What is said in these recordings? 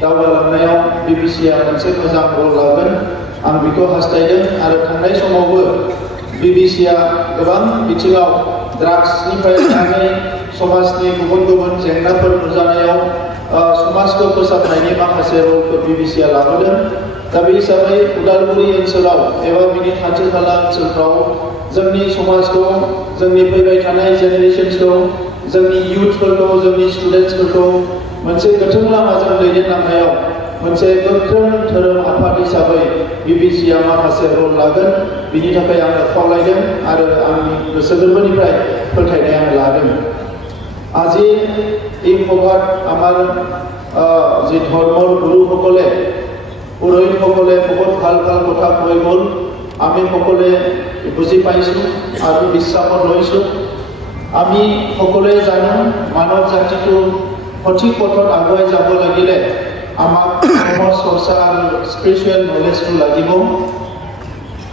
दावगालांनायाव बिबिसिआ मोनसे मोजां रल लागोन आं बेखौ हास्थायदों आरो थांनाय समावबो बिबिसिआ गोबां बिथिङाव ड्राग्सनिफ्राय लानानै समाजनि गुबुन गुबुन जेंनाफोर नुजानायाव समाजखौ फोसाबनायनि माखासे रलफोर बिबिसिआ लाबोदों दा बे हिसाबै उदालगुरि ओनसोलाव एबा बिनि खाथि खाला ओनसोलफ्राव जोंनि समाजखौ जोंनि फैबाय थानाय जेनेरेशन्सखौ जोंनि इयुथफोरखौ जोंनि स्टुडेन्टसफोरखौ मोनसे गोथों लामाजों दैदेनलांनायाव मोनसे गोख्रों धोरोम आफाद हिसाबै बिबिसिआ माखासे रल लागोन बिनि थाखाय आङो खावलायदों आरो आंनि गोसो गोरबोनिफ्राय फोथायनाय आङो लादों আজি এই সভাত আমাৰ যি ধৰ্মৰ গুৰুসকলে পুৰোহিতসকলে বহুত ভাল ভাল কথা কৈ গ'ল আমি সকলোৱে বুজি পাইছোঁ আৰু বিশ্বাসত লৈছোঁ আমি সকলোৱে জানো মানৱ জাতিটো সঠিক পথত আগুৱাই যাব লাগিলে আমাক ধৰ্ম চৰ্চা আৰু স্পিৰিচুৱেল নলেজটো লাগিব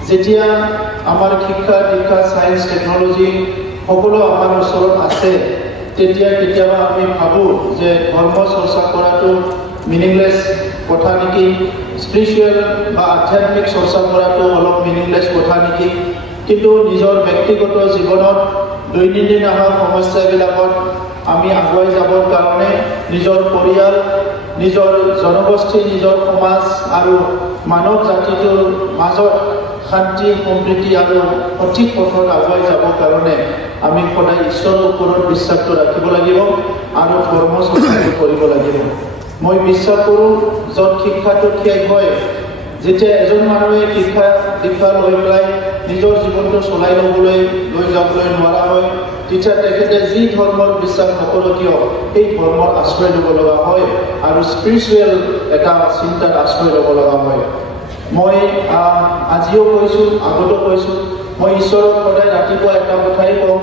যেতিয়া আমাৰ শিক্ষা দীক্ষা চায়েন্স টেকন'লজি সকলো আমাৰ ওচৰত আছে তেতিয়া কেতিয়াবা আমি ভাবোঁ যে ধৰ্ম চৰ্চা কৰাটো মিনিংলেছ কথা নেকি স্পিৰিচুৱেল বা আধ্যাত্মিক চৰ্চা কৰাটো অলপ মিনিংলেছ কথা নেকি কিন্তু নিজৰ ব্যক্তিগত জীৱনত দৈনন্দিন অহা সমস্যাবিলাকত আমি আগুৱাই যাবৰ কাৰণে নিজৰ পৰিয়াল নিজৰ জনগোষ্ঠী নিজৰ সমাজ আৰু মানৱ জাতিটোৰ মাজত শান্তি সম্প্ৰীতি আৰু সঠিক পথত আগুৱাই যাবৰ কাৰণে আমি সদায় ঈশ্বৰৰ ওপৰত বিশ্বাসটো ৰাখিব লাগিব আৰু ধৰ্ম চৰ্চাটো কৰিব লাগিব মই বিশ্বাস কৰোঁ য'ত শিক্ষাটো শেষ হয় যেতিয়া এজন মানুহে শিক্ষা দীক্ষা লৈ পেলাই নিজৰ জীৱনটো চলাই লৈ যাবলৈ নোৱাৰা হয় তেতিয়া তেখেতে যি ধৰ্মৰ বিশ্বাস নকৰক কিয় সেই ধৰ্মৰ আশ্ৰয় ল'ব লগা হয় আৰু স্পিৰিচুৱেল এটা চিন্তাত আশ্ৰয় ল'ব লগা হয় মই আজিও কৈছোঁ আগতো কৈছোঁ মই ঈশ্বৰক সদায় ৰাতিপুৱা এটা কথাই কওঁ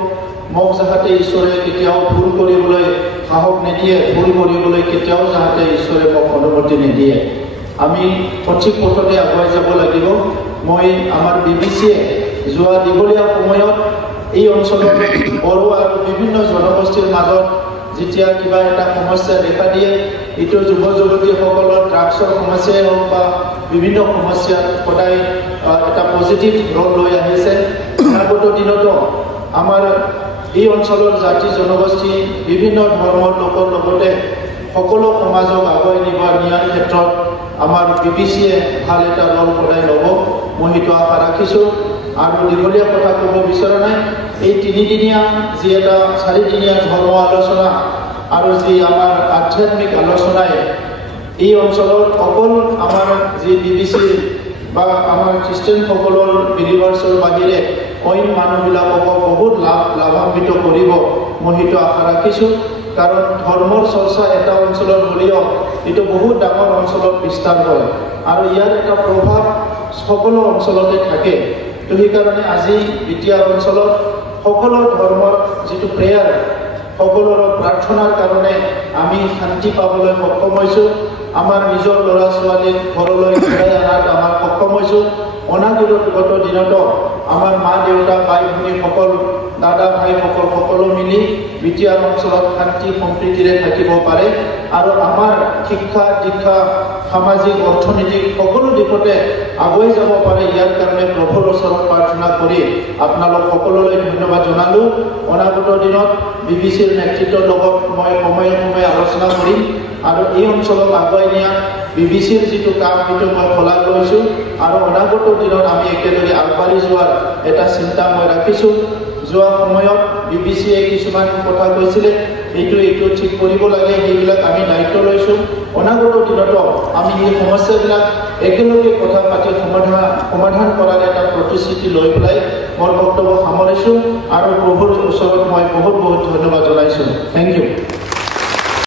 মোক যাহাতে ঈশ্বৰে কেতিয়াও ভুল কৰিবলৈ সাহস নিদিয়ে ভুল কৰিবলৈ কেতিয়াও যাহাতে ঈশ্বৰে মোক অনুমতি নিদিয়ে আমি সঠিক পথতে আগুৱাই যাব লাগিব মই আমাৰ বিবিচিয়ে যোৱা দীঘলীয়া সময়ত এই অঞ্চলত বড়ো আৰু বিভিন্ন জনগোষ্ঠীৰ মাজত যেতিয়া কিবা এটা সমস্যা দেখা দিয়ে এইটো যুৱ যুৱতীসকলৰ ড্ৰাগছৰ সমস্যাই হওক বা বিভিন্ন সমস্যাত সদায় এটা পজিটিভ ৰল লৈ আহিছে আগত দিনতো আমাৰ এই অঞ্চলৰ জাতি জনগোষ্ঠী বিভিন্ন ধৰ্মৰ লোকৰ লগতে সকলো সমাজক আগুৱাই নিয়াৰ ক্ষেত্ৰত আমাৰ বিবিচিয়ে ভাল এটা ৰল সদায় ল'ব মই সেইটো আশা ৰাখিছোঁ আৰু দীঘলীয়া কথা ক'ব বিচৰা নাই এই তিনিদিনীয়া যি এটা চাৰিদিনীয়া ধৰ্ম আলোচনা আৰু যি আমাৰ আধ্যাত্মিক আলোচনাই এই অঞ্চলত অকল আমাৰ যি বিবিচি বা আমাৰ খ্ৰীষ্টানসকলৰ বিলিভাৰ্ছৰ বাহিৰে অইন মানুহবিলাকক বহুত লাভান্বিত কৰিব মই সেইটো আশা ৰাখিছোঁ কাৰণ ধৰ্মৰ চৰ্চা এটা অঞ্চলত হ'লেও এইটো বহুত ডাঙৰ অঞ্চলত বিস্তাৰ হয় আৰু ইয়াৰ এটা প্ৰভাৱ সকলো অঞ্চলতে থাকে তো সেইকাৰণে আজি এতিয়া অঞ্চলত সকলো ধৰ্মৰ যিটো প্ৰেয়াৰ সকলোৰে প্ৰাৰ্থনাৰ কাৰণে আমি শান্তি পাবলৈ সক্ষম হৈছোঁ আমাৰ নিজৰ ল'ৰা ছোৱালীক ঘৰলৈ ঘূৰাই অনাত আমাৰ সক্ষম হৈছোঁ অনাগত দিনতো আমাৰ মা দেউতা ভাই ভনীসকল দাদা ভাইসকল সকলো মিলি বিটিআৰ অঞ্চলত শান্তি সম্প্ৰীতিৰে থাকিব পাৰে আৰু আমাৰ শিক্ষা দীক্ষা সামাজিক অৰ্থনৈতিক সকলো দিশতে আগুৱাই যাব পাৰে ইয়াৰ কাৰণে প্ৰভুৰ ওচৰত প্ৰাৰ্থনা কৰি আপোনালোক সকলোলৈ ধন্যবাদ জনালোঁ অনাগত দিনত বিবিচিৰ নেতৃত্বৰ লগত মই সময়ে সময়ে আলোচনা কৰিম আৰু এই অঞ্চলক আগুৱাই নিয়া বিবিচিৰ যিটো কাম সেইটো মই খোলা লৈছোঁ আৰু অনাগত দিনত আমি একেলগে আগবাঢ়ি যোৱাৰ এটা চিন্তা মই ৰাখিছোঁ যোৱা সময়ত বিবিচিয়ে কিছুমান কথা কৈছিলে এইটো ঠিক কৰিব লাগে সেইবিলাক আমি দায়িত্ব লৈছোঁ অনাগত দিনতো আমি এই সমস্যাবিলাক একেলগে কথা পাতি সমাধান কৰাৰ এটা প্ৰতিশ্ৰুতি লৈ পেলাই মোৰ বক্তব্য সামৰিছোঁ আৰু প্ৰভুৰ ওচৰত মই বহুত বহুত ধন্যবাদ জনাইছোঁ থেংক ইউ